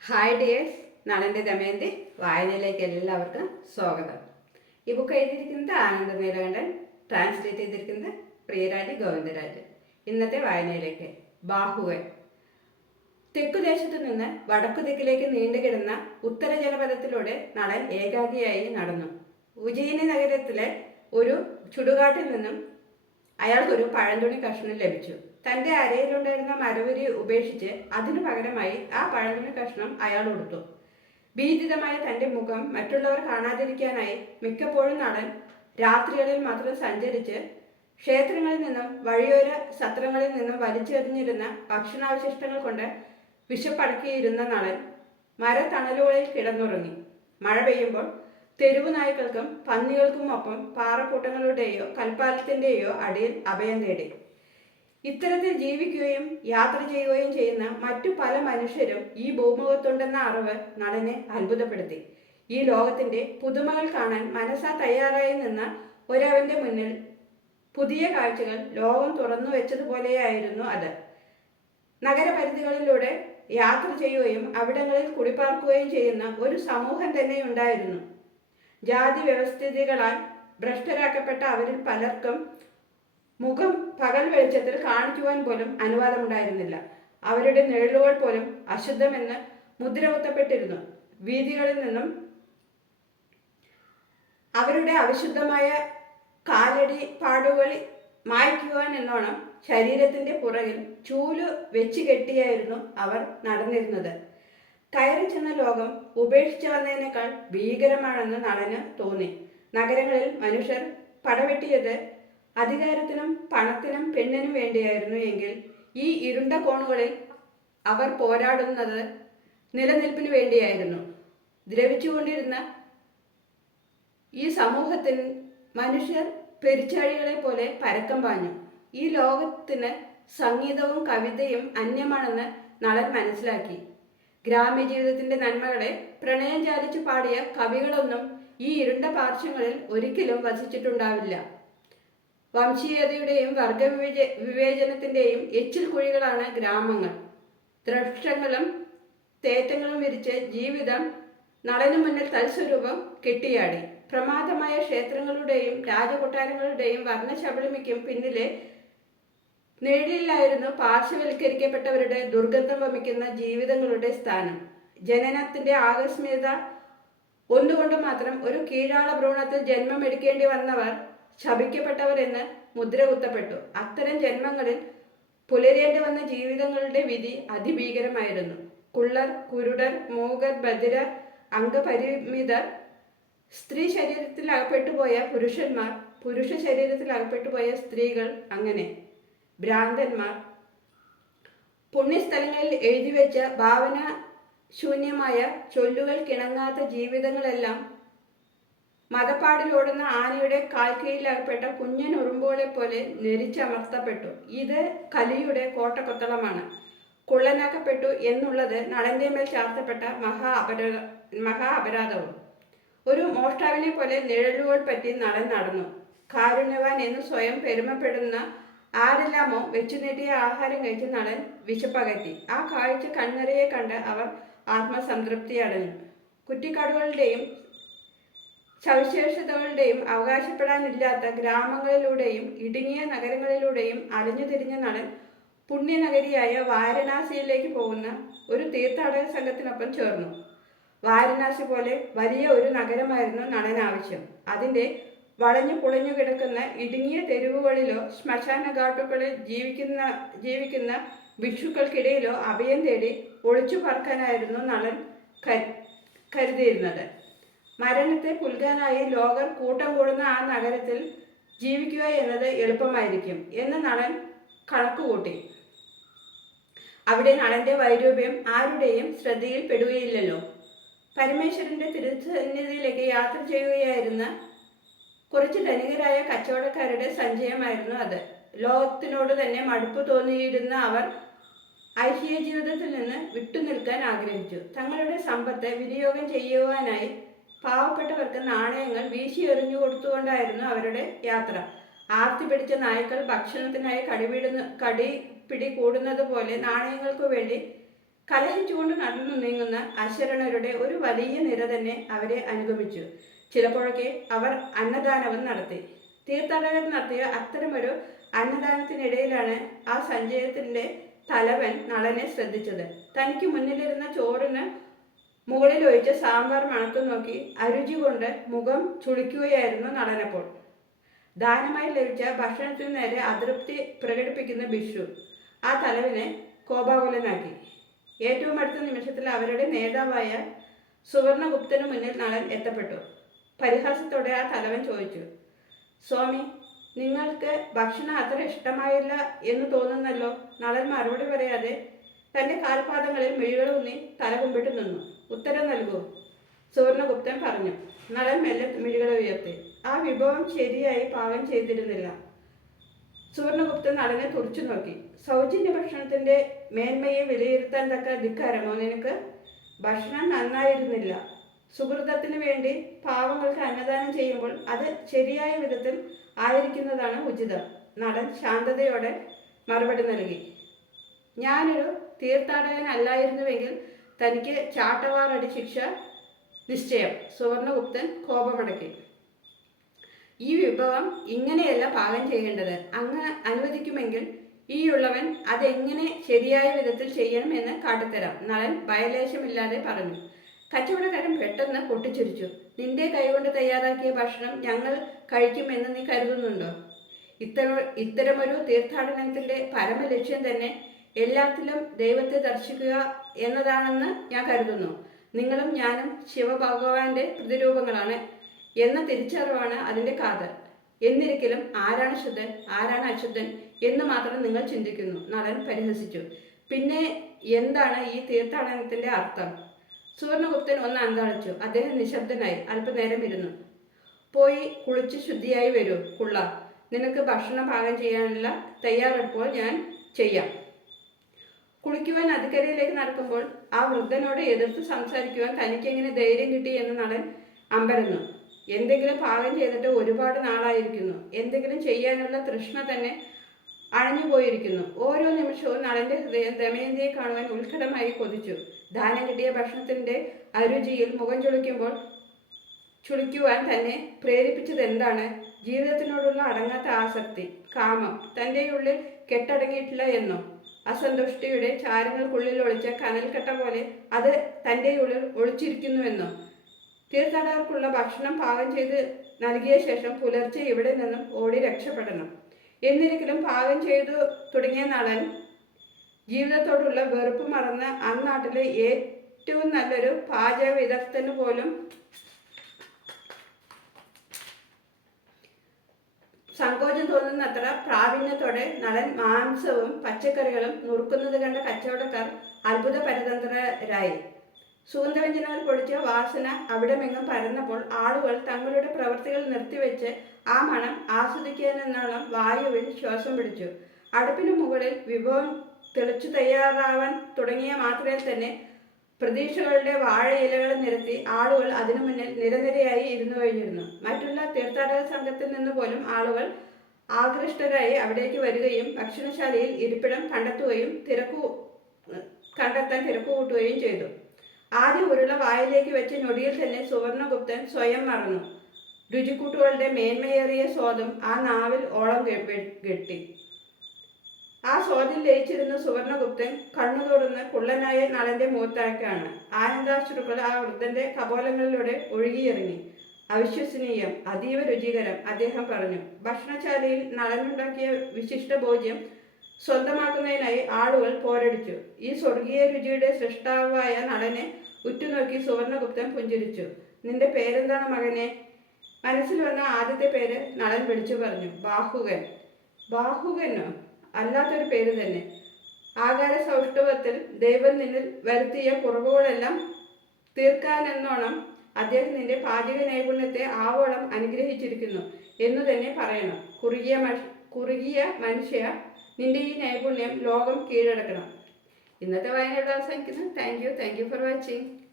Hi dears നടന്റെ ദമയന്തി വായനയിലേക്ക് എല്ലാവർക്കും സ്വാഗതം. ഈ ബുക്ക് എഴുതിയിരിക്കുന്നത് ആനന്ദ നീലകണ്ഠൻ ട്രാൻസ്ലേറ്റ് ചെയ്തിരിക്കുന്നത് പ്രിയരാജ് ഗോവിന്ദരാജ്. ഇന്നത്തെ വായനയിലേക്ക് ബാഹുവൻ. തെക്കുദേശത്തു നിന്ന് വടക്കു തെക്കിലേക്ക് നീണ്ടുകിടന്ന ഉത്തര ജനപദത്തിലൂടെ നടൻ ഏകാഗിയായി നടന്നു. ഉജ്ജയിനി നഗരത്തിലെ ഒരു ചുടുകാട്ടിൽ നിന്നും അയാൾക്കൊരു പഴന്തുണി കഷ്ണം ലഭിച്ചു. തന്റെ അരയിലുണ്ടായിരുന്ന മരവരി ഉപേക്ഷിച്ച് അതിനു പകരമായി ആ പഴന്തുണി കഷ്ണം അയാൾ കൊടുത്തു ഭീതിതമായ തന്റെ മുഖം മറ്റുള്ളവർ കാണാതിരിക്കാനായി മിക്കപ്പോഴും നടൻ രാത്രികളിൽ മാത്രം സഞ്ചരിച്ച് ക്ഷേത്രങ്ങളിൽ നിന്നും വഴിയോര സത്രങ്ങളിൽ നിന്നും വലിച്ചെറിഞ്ഞിരുന്ന ഭക്ഷണാവശിഷ്ടങ്ങൾ കൊണ്ട് വിശപ്പടക്കിയിരുന്ന നടൻ മരത്തണലുകളിൽ കിടന്നുറങ്ങി. മഴ പെയ്യുമ്പോൾ തെരുവു നായ്ക്കൾക്കും പന്നികൾക്കും ഒപ്പം പാറക്കൂട്ടങ്ങളുടെയോ കൽപ്പാലത്തിന്റെയോ അടിയിൽ അഭയം തേടി. ഇത്തരത്തിൽ ജീവിക്കുകയും യാത്ര ചെയ്യുകയും ചെയ്യുന്ന മറ്റു പല മനുഷ്യരും ഈ ഭൂമുഖത്തുണ്ടെന്ന അറിവ് നടനെ അത്ഭുതപ്പെടുത്തി. ഈ ലോകത്തിന്റെ പുതുമകൾ കാണാൻ മനസ്സാ തയ്യാറായി നിന്ന ഒരവന്റെ മുന്നിൽ പുതിയ കാഴ്ചകൾ ലോകം തുറന്നു വെച്ചതുപോലെയായിരുന്നു അത്. നഗരപരിധികളിലൂടെ യാത്ര ചെയ്യുകയും അവിടങ്ങളിൽ കുടിപ്പാർക്കുകയും ചെയ്യുന്ന ഒരു സമൂഹം തന്നെ ഉണ്ടായിരുന്നു. ജാതി വ്യവസ്ഥിതികളാൽ ഭ്രഷ്ടരാക്കപ്പെട്ട അവരിൽ പലർക്കും മുഖം പകൽ വെളിച്ചത്തിൽ കാണിക്കുവാൻ പോലും അനുവാദമുണ്ടായിരുന്നില്ല. അവരുടെ നിഴലുകൾ പോലും അശുദ്ധമെന്ന് മുദ്ര കുത്തപ്പെട്ടിരുന്നു വീതികളിൽ നിന്നും അവരുടെ അവിശുദ്ധമായ കാലടി പാടുകൾ മായ്ക്കുവാൻ എന്നോണം ശരീരത്തിന്റെ പുറകിൽ ചൂൽ വെച്ച് കെട്ടിയായിരുന്നു അവർ നടന്നിരുന്നത്. കയറി ചെന്ന ലോകം ഉപേക്ഷിച്ചു വന്നതിനേക്കാൾ ഭീകരമാണെന്ന് നടന് തോന്നി. നഗരങ്ങളിൽ മനുഷ്യർ പടവെട്ടിയത് അധികാരത്തിനും പണത്തിനും പെണ്ണിനും വേണ്ടിയായിരുന്നു എങ്കിൽ ഈ ഇരുണ്ട കോണുകളിൽ അവർ പോരാടുന്നത് നിലനിൽപ്പിന് വേണ്ടിയായിരുന്നു. ദ്രവിച്ചുകൊണ്ടിരുന്ന ഈ സമൂഹത്തിൽ മനുഷ്യർ പെരിച്ചാഴികളെ പോലെ പരക്കം പാഞ്ഞു. ഈ ലോകത്തിന് സംഗീതവും കവിതയും അന്യമാണെന്ന് നളൻ മനസ്സിലാക്കി. ഗ്രാമ്യ ജീവിതത്തിന്റെ നന്മകളെ പ്രണയം ചാലിച്ചു പാടിയ കവികളൊന്നും ഈ ഇരുണ്ട പാർശ്വങ്ങളിൽ ഒരിക്കലും വസിച്ചിട്ടുണ്ടാവില്ല. വംശീയതയുടെയും വർഗവിവേച വിവേചനത്തിന്റെയും എച്ചിൽ കുഴികളാണ് ഗ്രാമങ്ങൾ. ദ്രക്ഷങ്ങളും തേറ്റങ്ങളും വിരിച്ച് ജീവിതം നളനു മുന്നിൽ തൽസ്വരൂപം കെട്ടിയാടി. പ്രമാദമായ ക്ഷേത്രങ്ങളുടെയും രാജകൊട്ടാരങ്ങളുടെയും വർണശബളിമയ്ക്കും പിന്നിലെ നേടിയില്ലായിരുന്നു പാർശ്വവൽക്കരിക്കപ്പെട്ടവരുടെ ദുർഗന്ധം വമിക്കുന്ന ജീവിതങ്ങളുടെ സ്ഥാനം. ജനനത്തിന്റെ ആകസ്മികത ഒന്നുകൊണ്ട് മാത്രം ഒരു കീഴാള ഭ്രൂണത്തിൽ ജന്മമെടുക്കേണ്ടി വന്നവർ ശപിക്കപ്പെട്ടവർ എന്ന് മുദ്ര കുത്തപ്പെട്ടു. അത്തരം ജന്മങ്ങളിൽ പുലരേണ്ടി വന്ന ജീവിതങ്ങളുടെ വിധി അതിഭീകരമായിരുന്നു. കുള്ളർ കുരുടർ മൂകർ ബധിരർ അംഗപരിമിതർ സ്ത്രീ ശരീരത്തിൽ അകപ്പെട്ടുപോയ പുരുഷന്മാർ പുരുഷ ശരീരത്തിൽ അകപ്പെട്ടുപോയ സ്ത്രീകൾ അങ്ങനെ. ഭ്രാന്തന്മാർ. പുണ്യസ്ഥലങ്ങളിൽ എഴുതി വെച്ച ഭാവന ശൂന്യമായ ചൊല്ലുകൾ കിണങ്ങാത്ത ജീവിതങ്ങളെല്ലാം മതപ്പാടിലോടുന്ന ആനയുടെ കാൽക്കീഴിലകപ്പെട്ട കുഞ്ഞൻ ഉറുമ്പോളെ പോലെ നെരിച്ചമർത്തപ്പെട്ടു ഇത് കലിയുടെ കോട്ടക്കൊത്തളമാണ് കുള്ളനാക്കപ്പെട്ടു എന്നുള്ളത് നടന്റെ മേൽ ചാർത്തപ്പെട്ട മഹാ അപരാ മഹാ അപരാധവും. ഒരു മോഷ്ടാവിനെ പോലെ നിഴലുകൾ പറ്റി നടൻ നടന്നു. കാരുണ്യവാൻ എന്ന് സ്വയം പെരുമപ്പെടുന്ന ആരെല്ലാമോ വെച്ചു നീട്ടിയ ആഹാരം കഴിച്ച് നടൻ വിശപ്പകറ്റി. ആ കാഴ്ച കണ്ണറിയെ കണ്ട് അവർ ആത്മസംതൃപ്തി അടഞ്ഞു കുറ്റിക്കാടുകളുടെയും സവിശേഷതകളുടെയും അവകാശപ്പെടാനില്ലാത്ത ഗ്രാമങ്ങളിലൂടെയും ഇടുങ്ങിയ നഗരങ്ങളിലൂടെയും അലഞ്ഞു തിരിഞ്ഞ നടൻ പുണ്യനഗരിയായ വാരണാസിയിലേക്ക് പോകുന്ന ഒരു തീർത്ഥാടക സംഘത്തിനൊപ്പം ചേർന്നു. വാരണാസി പോലെ വലിയ ഒരു നഗരമായിരുന്നു നടൻ ആവശ്യം. അതിന്റെ വളഞ്ഞു പുളഞ്ഞു കിടക്കുന്ന ഇടുങ്ങിയ തെരുവുകളിലോ ശ്മശാന ഘാട്ടുകളിൽ ജീവിക്കുന്ന ജീവിക്കുന്ന ഭിക്ഷുക്കൾക്കിടയിലോ അഭയം തേടി ഒളിച്ചു പറക്കാനായിരുന്നു നടൻ കരുതിയിരുന്നത്. മരണത്തെ പുൽകാനായി ലോകർ കൂട്ടം കൂടുന്ന ആ നഗരത്തിൽ ജീവിക്കുക എന്നത് എളുപ്പമായിരിക്കും എന്ന് നടൻ കണക്കുകൂട്ടി. അവിടെ നടന്റെ വൈരൂപ്യം ആരുടെയും ശ്രദ്ധയിൽപ്പെടുകയില്ലല്ലോ പരമേശ്വരന്റെ തിരുസന്നിധിയിലേക്ക് യാത്ര ചെയ്യുകയായിരുന്ന കുറച്ച് ധനികരായ കച്ചവടക്കാരുടെ സഞ്ചയമായിരുന്നു അത്. ലോകത്തിനോട് തന്നെ മടുപ്പ് തോന്നിയിരുന്ന അവർ ഐഹിക ജീവിതത്തിൽ നിന്ന് വിട്ടുനിൽക്കാൻ ആഗ്രഹിച്ചു. തങ്ങളുടെ സമ്പത്ത് വിനിയോഗം ചെയ്യുവാനായി പാവപ്പെട്ടവർക്ക് നാണയങ്ങൾ വീശി എറിഞ്ഞു കൊടുത്തുകൊണ്ടായിരുന്നു അവരുടെ യാത്ര. ആർത്തി പിടിച്ച നായ്ക്കൾ ഭക്ഷണത്തിനായി കടിപിടുന്ന കടി പിടി കൂടുന്നത് പോലെ നാണയങ്ങൾക്ക് വേണ്ടി കലഹിച്ചുകൊണ്ട് നടന്നു നീങ്ങുന്ന അശരണരുടെ ഒരു വലിയ നിര തന്നെ അവരെ അനുഗമിച്ചു. ചിലപ്പോഴൊക്കെ അവർ അന്നദാനവും നടത്തി. തീർത്ഥാടകർ നടത്തിയ അത്തരമൊരു അന്നദാനത്തിനിടയിലാണ് ആ സഞ്ചയത്തിന്റെ തലവൻ നളനെ ശ്രദ്ധിച്ചത്. തനിക്ക് മുന്നിലിരുന്ന ചോറിന് മുകളിൽ ഒഴിച്ച സാമ്പാർ മണത്തു നോക്കി അരുചി കൊണ്ട് മുഖം ചുളിക്കുകയായിരുന്നു നടനപ്പോൾ. ദാനമായി ലഭിച്ച ഭക്ഷണത്തിനു നേരെ അതൃപ്തി പ്രകടിപ്പിക്കുന്ന ബിഷു ആ തലവിനെ കോപാകുലനാക്കി. ഏറ്റവും അടുത്ത നിമിഷത്തിൽ അവരുടെ നേതാവായ സുവർണഗുപ്തന് മുന്നിൽ നളൻ എത്തപ്പെട്ടു. പരിഹാസത്തോടെ ആ തലവൻ ചോദിച്ചു സ്വാമി നിങ്ങൾക്ക് ഭക്ഷണം അത്ര ഇഷ്ടമായില്ല എന്ന് തോന്നുന്നല്ലോ? നളൻ മറുപടി പറയാതെ തന്റെ കാൽപാദങ്ങളിൽ മിഴികളൂന്നി തല കുമ്പിട്ട് നിന്നു. ഉത്തരം നൽകൂ. സുവർണഗുപ്തൻ പറഞ്ഞു നളൻ മെല്ലെ മിഴികളെ ഉയർത്തി. ആ വിഭവം ശരിയായി പാകം ചെയ്തിരുന്നില്ല സുവർണഗുപ്തൻ നളനെ തുറച്ചു നോക്കി. സൗജന്യ ഭക്ഷണത്തിന്റെ മേന്മയെ വിലയിരുത്താൻ തക്ക ധിക്കാരമോ നിനക്ക്? ഭക്ഷണം നന്നായിരുന്നില്ല. സുഹൃതത്തിന് വേണ്ടി പാവങ്ങൾക്ക് അന്നദാനം ചെയ്യുമ്പോൾ അത് ശരിയായ വിധത്തിൽ ആയിരിക്കുന്നതാണ് ഉചിതം നടൻ ശാന്തതയോടെ മറുപടി നൽകി. ഞാനൊരു തീർത്ഥാടകനല്ലായിരുന്നുവെങ്കിൽ തനിക്ക് ചാട്ടവാറടി ശിക്ഷ നിശ്ചയം. സുവർണഗുപ്തൻ കോപമടക്കി. ഈ വിഭവം ഇങ്ങനെയല്ല പാകം ചെയ്യേണ്ടത്. അങ്ങ് അനുവദിക്കുമെങ്കിൽ ഈ ഉള്ളവൻ അതെങ്ങനെ ശരിയായ വിധത്തിൽ ചെയ്യണമെന്ന് കാട്ടിത്തരാം. നളൻ ഭയലേശമില്ലാതെ പറഞ്ഞു. കച്ചവടക്കാരൻ പെട്ടെന്ന് പൊട്ടിച്ചിരിച്ചു. നിന്റെ കൈകൊണ്ട് തയ്യാറാക്കിയ ഭക്ഷണം ഞങ്ങൾ കഴിക്കുമെന്ന് നീ കരുതുന്നുണ്ടോ? ഇത്തരം ഇത്തരമൊരു തീർത്ഥാടനത്തിന്റെ പരമലക്ഷ്യം തന്നെ എല്ലാത്തിലും ദൈവത്തെ ദർശിക്കുക എന്നതാണെന്ന് ഞാൻ കരുതുന്നു. നിങ്ങളും ഞാനും ശിവഭഗവാന്റെ പ്രതിരൂപങ്ങളാണ് എന്ന തിരിച്ചറിവാണ് അതിന്റെ കാതൽ. എന്നിരിക്കലും ആരാണ് ശുദ്ധൻ ആരാണ് അശുദ്ധൻ എന്ന് മാത്രം നിങ്ങൾ ചിന്തിക്കുന്നു. നടൻ പരിഹസിച്ചു. പിന്നെ എന്താണ് ഈ തീർത്ഥാടനത്തിന്റെ അർത്ഥം? സുവർണഗുപ്തൻ ഒന്ന് അന്താളിച്ചു. അദ്ദേഹം നിശബ്ദനായി അല്പനേരം ഇരുന്നു. പോയി കുളിച്ച് ശുദ്ധിയായി വരൂ. കുള്ള നിനക്ക് ഭക്ഷണം പാകം ചെയ്യാനുള്ള തയ്യാറെടുപ്പോൾ ഞാൻ ചെയ്യാം. കുളിക്കുവാൻ അതിക്കരയിലേക്ക് നടക്കുമ്പോൾ ആ വൃദ്ധനോട് എതിർത്ത് സംസാരിക്കുവാൻ തനിക്ക് എങ്ങനെ ധൈര്യം കിട്ടി എന്ന് നടൻ അമ്പരന്നു. എന്തെങ്കിലും പാകം ചെയ്തിട്ട് ഒരുപാട് നാളായിരിക്കുന്നു. എന്തെങ്കിലും ചെയ്യാനുള്ള തൃഷ്ണ തന്നെ അണഞ്ഞുപോയിരിക്കുന്നു ഓരോ നിമിഷവും നടന്റെ ഹൃദയം ദമയന്തിയെ കാണുവാൻ ഉത്കടമായി കൊതിച്ചു. ദാനം കിട്ടിയ ഭക്ഷണത്തിന്റെ അരുചിയിൽ മുഖം ചുളിക്കുമ്പോൾ ചുളിക്കുവാൻ തന്നെ പ്രേരിപ്പിച്ചത് എന്താണ്? ജീവിതത്തിനോടുള്ള അടങ്ങാത്ത ആസക്തി കാമം തന്റെ ഉള്ളിൽ കെട്ടടങ്ങിയിട്ടില്ല എന്നോ? അസന്തുഷ്ടിയുടെ ചാരങ്ങൾക്കുള്ളിൽ ഒളിച്ച കനൽക്കട്ട പോലെ അത് തന്റെ ഉള്ളിൽ ഒളിച്ചിരിക്കുന്നുവെന്നും? തീർത്ഥാടകർക്കുള്ള ഭക്ഷണം പാകം ചെയ്ത് നൽകിയ ശേഷം പുലർച്ചെ ഇവിടെ നിന്നും ഓടി രക്ഷപ്പെടണം. എന്നിരിക്കലും പാകം ചെയ്തു തുടങ്ങിയ നടൻ ജീവിതത്തോടുള്ള വെറുപ്പ് മറന്ന് അന്നാട്ടിലെ ഏറ്റവും നല്ലൊരു പാചക വിദഗ്ധന് പോലും സങ്കോചം തോന്നുന്നത്ര പ്രാവീണ്യത്തോടെ നടൻ മാംസവും പച്ചക്കറികളും നുറുക്കുന്നത് കണ്ട കച്ചവടക്കാർ അത്ഭുത പരതന്ത്രരായി സുഗന്ധവ്യഞ്ജനങ്ങൾ പൊടിച്ച വാസന അവിടെമെങ്ങും പരന്നപ്പോൾ ആളുകൾ തങ്ങളുടെ പ്രവൃത്തികൾ നിർത്തിവെച്ച് ആ മണം ആസ്വദിക്കാനെന്നോളം വായുവിൽ ശ്വാസം പിടിച്ചു. അടുപ്പിനു മുകളിൽ വിഭവം തെളിച്ചു തയ്യാറാവാൻ തുടങ്ങിയ മാത്രയിൽ തന്നെ പ്രതീക്ഷകളുടെ വാഴയിലകൾ നിരത്തി ആളുകൾ അതിനു മുന്നിൽ നിരനിരയായി ഇരുന്നു കഴിഞ്ഞിരുന്നു. മറ്റുള്ള തീർത്ഥാടക സംഘത്തിൽ നിന്ന് പോലും ആളുകൾ ആകൃഷ്ടരായി അവിടേക്ക് വരികയും ഭക്ഷണശാലയിൽ ഇരിപ്പിടം കണ്ടെത്തുകയും തിരക്കു കണ്ടെത്താൻ തിരക്കു കൂട്ടുകയും ചെയ്തു. ആദ്യ ഉരുള വായിലേക്ക് വെച്ച ഞൊടിയിൽ തന്നെ സുവർണഗുപ്തൻ സ്വയം മറന്നു. രുചിക്കൂട്ടുകളുടെ മേന്മയേറിയ സ്വാദും ആ നാവിൽ ഓളം കെട്ടി. ആ സ്വാദിൽ ലയിച്ചിരുന്ന സുവർണഗുപ്തൻ കണ്ണു തുറന്ന് കുള്ളനായ നളന്റെ മുഖത്താക്കാണ് ആനന്ദാശ്രുക്കൾ ആ വൃദ്ധന്റെ കപോലങ്ങളിലൂടെ ഒഴുകിയിറങ്ങി. അവിശ്വസനീയം അതീവ രുചികരം അദ്ദേഹം പറഞ്ഞു. ഭക്ഷണശാലയിൽ നളനുണ്ടാക്കിയ വിശിഷ്ട ഭോജ്യം സ്വന്തമാക്കുന്നതിനായി ആളുകൾ പോരടിച്ചു. ഈ സ്വർഗീയ രുചിയുടെ സൃഷ്ടാവായ നളനെ ഉറ്റുനോക്കി സുവർണഗുപ്തൻ പുഞ്ചിരിച്ചു. നിന്റെ പേരെന്താണ് മകനെ? മനസ്സിൽ വന്ന ആദ്യത്തെ പേര് നളൻ വിളിച്ചു പറഞ്ഞു. ബാഹുകൻ. ബാഹുകനോ? അല്ലാത്തൊരു പേര് തന്നെ. ആകാര സൗഷ്ഠവത്തിൽ ദൈവം നിന്നിൽ വരുത്തിയ കുറവുകളെല്ലാം തീർക്കാനെന്നോണം അദ്ദേഹം നിന്റെ പാചക നൈപുണ്യത്തെ ആവോളം അനുഗ്രഹിച്ചിരിക്കുന്നു എന്നു തന്നെ പറയണം. കുറുകിയ കുറുകിയ മനുഷ്യ നിന്റെ ഈ നൈപുണ്യം ലോകം കീഴടക്കണം. ഇന്നത്തെ വായന ഇവിടെ അവസാനിക്കുന്നു. Thank you thank you for watching